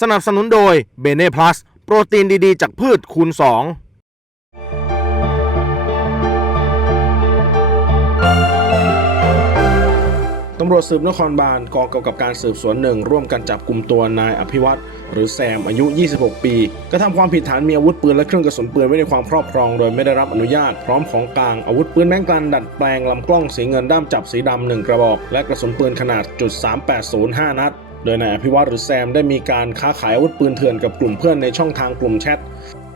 สนับสนุนโดยเบเน่พลัสโปรตีนดีๆ จากพืชคูณ 2ตำรวจสืบนครบาลกองกำกับการสืบสวนหนึ่งร่วมกันจับกลุ่มตัวนายอภิวัตรหรือแซมอายุ 26 ปีกระทำความผิดฐานมีอาวุธปืนและเครื่องกระสุนปืนไว้ในความครอบครอง โดยไม่ได้รับอนุญาตพร้อมของกลางอาวุธปืนแบงก์กันดัดแปลงลำกล้องสีเงินด้ามจับสีดำหนึ่งกระบอก และกระสุนปืนขนาดจุด380 5นัด โดยนายอภิวัตรหรือแซมได้มีการค้าขายอาวุธปืนเถื่อนกับกลุ่มเพื่อนในช่องทางกลุ่มแชท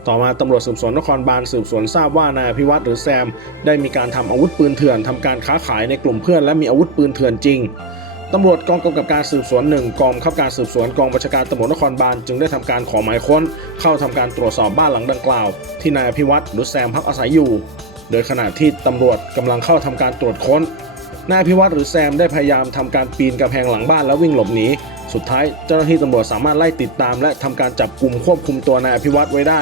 ต่อมาตำรวจสืบสวนนครบาลสืบสวนทราบว่านายอภิวัตรหรือแซม ได้มีการทำอาวุธปืนเถื่อนทำการค้าขายในกลุ่มเพื่อนและมีอาวุธปืนเถื่อนจริงตำรวจกองกำกับการสืบสวนหนึ่งกองบังคับการสืบสวนกองบัญชาการตำรวจนครบาลจึงได้ทำการขอหมายค้น เข้าทำการตรวจสอบบ้านหลังดังกล่าว ที่นายอภิวัตรหรือแซมพักอาศัยอยู่ โดยขณะที่ตำรวจกำลังเข้าทำการตรวจค้นนายอภิวัตรหรือแซมได้พยายามทำการปีนกำแพงหลังบ้านแล้ววิ่งหลบหนี สุดท้ายเจ้าหน้าที่ตำรวจสามารถไล่ติดตาม และทำการจับกลุ่มควบคุมตัวนายอภิวัตรไว้ได้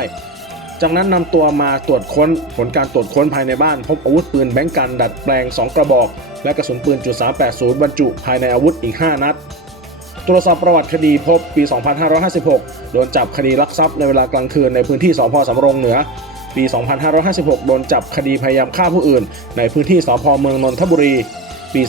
จากนั้นนำตัวมาตรวจค้นผลการตรวจค้นภายในบ้าน พบอาวุธปืนแบงก์กันดัดแปลง 2 กระบอก และกระสุนปืนจุด380 บรรจุภายในอาวุธอีก 5 นัดตรวจสอบประวัติคดีพบปี 2556 โดนจับคดีลักทรัพย์ในเวลากลางคืนในพื้นที่สพสำโรงเหนือ ปี 2556 โดนจับคดีพยายามฆ่าผู้อื่น ในพื้นที่สพเมืองนนทบุรี ปี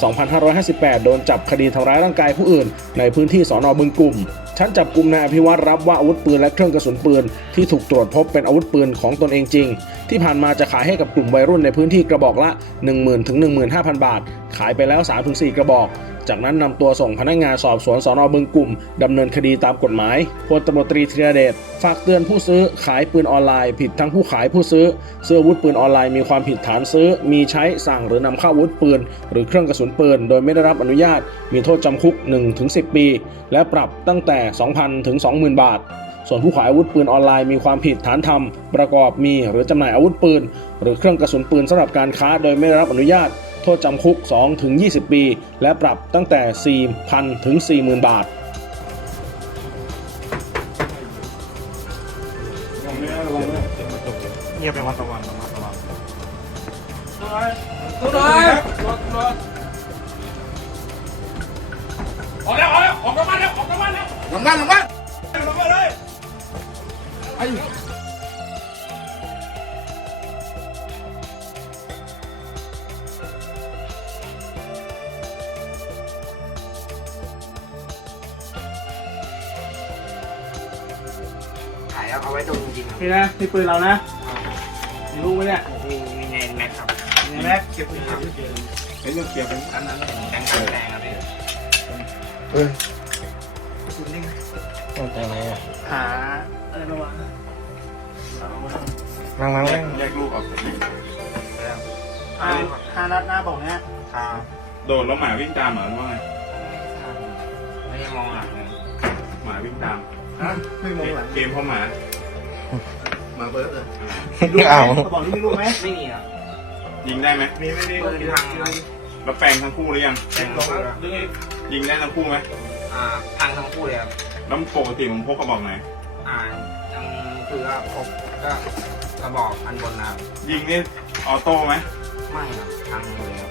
2558 โดนจับคดีทำร้ายร่างกายผู้อื่น ในพื้นที่สอนอบึงกลุ่ม ชั้นจับกลุ่มนายอภิวัตรรับว่าอาวุธปืนและเครื่องกระสุนปืน ที่ถูกตรวจพบเป็นอาวุธปืนของตนเองจริง ที่ผ่านมาจะขายให้กับกลุ่มวัยรุ่นในพื้นที่กระบอกละ 10,000ถึง15,000 บาท ขายไปแล้ว 3-4 กระบอก จากนั้นนำตัวส่งพนักงานสอบสวนสอนอบึงกลุ่มดำเนินคดีตามกฎหมายพลตำรวจตรีธีรเดชฝากเตือนผู้ซื้อขายปืนออนไลน์ ผิดทั้งผู้ขายผู้ซื้อซื้ออาวุธปืนออนไลน์มีความผิดฐานซื้อ มีใช้สั่งหรือนำเข้าอาวุธปืน หรือเครื่องกระสุนปืน โดยไม่ได้รับอนุญาต มีโทษจำคุก 1-10 ปี และปรับตั้งแต่2,000 ถึง 20,000 บาท ส่วนผู้ขายอาวุธปืนออนไลน์มีความผิดฐานทำประกอบมีหรือจำหน่ายอาวุธปืน หรือเครื่องกระสุนปืนสำหรับการค้าโดยไม่ได้รับอนุญาต โทษจำคุก2ถึง20 ปี และปรับตั้งแต่ 4,000 ถึง 40,000 บาทเงียบไปวันตะวันระมัดระวังตัวน้อยอ จากบ้านแล้วหลังบ้านหลังบ้านลงมาเลยไอ้ถ่ายเอาเอาไว้ดูจริงๆครับนี่นะนี่ปืนเรานะมีลูกไหมเนี่ยมีมีในแม็กครับนี่แม็กเก็บปืนครับไอ้เรื่องเกียร์เป็นอันนั้นแกงกันแรงครับพี่เอ้ยาอะไรระวังนะนั่งนั่งแยกลูกออกจากนี่ห้าห้านัดหน้าบอกเนี้ยครับโดนแล้วหมาวิ่งตามเหรอหรือว่าไงไม่ได้มองหลังเลยหมาวิ่งตามฮะไม่มองหลังเกมเพราะหมามาเบิร์ดเลยอ้าวกระบอกนี้มีลูกไหมไม่มีครับยิงได้ไหมมีไม่มีปืนพังครับแล้วแปลงทั้งคู่หรือยังแกงลงแล้วดึงอีกยิงได้ทั้งคู่ไหมอ่าพังทั้งคู่เลยครับ แล้วปกติผมพกกระบอกไหน อ่ายังคือว่าพบก็กระบอกอันบนนะครับยิงนี่ออโต้ไหมไม่ครับพังเลยครับ